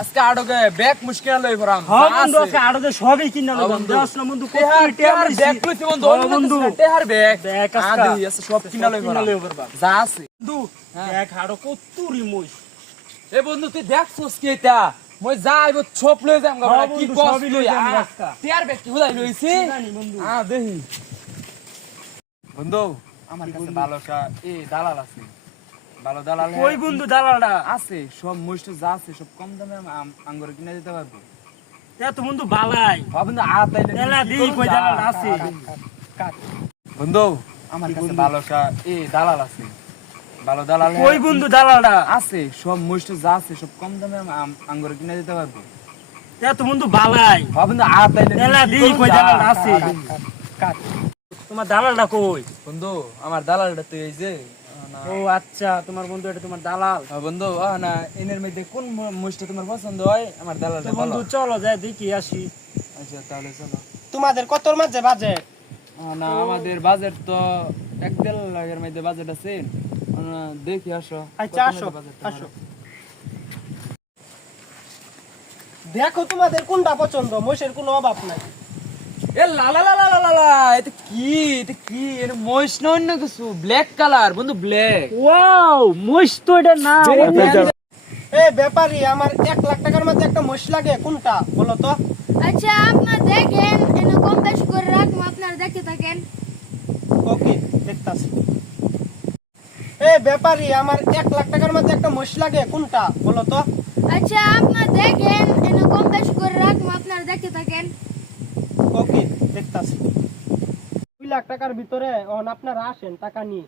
আজকে আড়কে ব্যাগ মুশকিল লই ভরাম হ্যাঁ বন্ধু আজকে আড়কে সবই কিনা লইলাম দেখ না বন্ধু কত টেহার ব্যাগ লইছি বন্ধু বন্ধু টেহার ব্যাগ ব্যাগ আদি আছে সব কিনা লই ভরাম যা আছে বন্ধু দেখ আড়ো কত রিমোস এ বন্ধু তুই দেখছস কি এটা মই যাইব ছপ লই যাম গা কি কস লই টেহার ব্যাগ কি হুলাই লইছি বন্ধু দেখি বন্ধু আমার কাছে ভালোটা দালাল আছে ভালো দালাল কই বন্ধু দালালটা আছে সব মুষ্ট যা আছে সব কম দামে আঙ্গুর কিনে দিতে পারবো তে তো বন্ধু বালাই বন্ধু আতাইলে এলা দি কই দালালটা আছে বন্ধু আমার কাছে ভালোটা দালাল আছে ভালো দালাল কই বন্ধু দালালটা আছে সব মুষ্ট যা আছে সব কম দামে আঙ্গুর কিনে দিতে পারবো তে তো বন্ধু বালাই বন্ধু আতাইলে এলা দি কই দালালটা আছে তোমার দালালটা কই বন্ধু আমার দালালটা তুই এই যে ও আচ্ছা তোমার বন্ধু এটা তোমার দালাল বন্ধু না এনের মধ্যে কোন মুষ্টি তোমার পছন্দ হয় আমার দালালটা বন্ধু চলো যাই দেখি আসি আচ্ছা তাহলে চলো তোমাদের কতর মাঝে বাজেট না আমাদের বাজেট তো 1.5 লাখের মধ্যে বাজেট আছে দেখি আসো আচ্ছা আসো আসো দেখো তোমাদের কোনটা পছন্দ মোষের কোনো অভাব নাই এ লা লা লা লা লা লা এটা কি এটা মহিষ না অন্য কিছু ব্ল্যাক কালার বন্ধু ব্ল্যাক ওয়াও মোষ তো এটা না এ ব্যাপারী আমার 1 লাখ টাকার মধ্যে একটা মোষ লাগে কোনটা বলো তো আচ্ছা আপনারা দেখেন এনে কম বেশি করে রাখবো আপনারা দেখতে থাকেন ওকে দেখতাছি এ ব্যাপারী আমার 1 লাখ টাকার মধ্যে একটা মোষ লাগে কোনটা বলো তো আচ্ছা আপনারা দেখেন এনে কম বেশি করে রাখবো আপনারা দেখতে থাকেন ওকে দেখতাছি 2 লাখ টাকার ভিতরে এখন আপনারা আসেন টাকা নিয়ে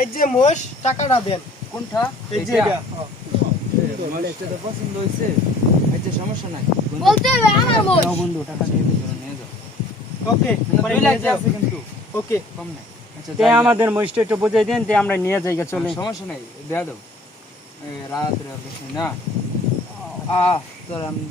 এই যে মোষ টাকাটা দেন কোনটা এই যে এটা এটা পছন্দ হইছে আচ্ছা সমস্যা নাই বলতে হবে আমার মোষ বন্ধু টাকা দিয়ে নিয়ে যাও ওকে মানে 2 লাখ আছে কিন্তু ওকে কম নাই আচ্ছা তে আমাদের মোষটা একটু বুঝাই দেন তে আমরা নিয়ে যাইগা চলে সমস্যা নাই দেয়া দাও রাত রে না তোর আমি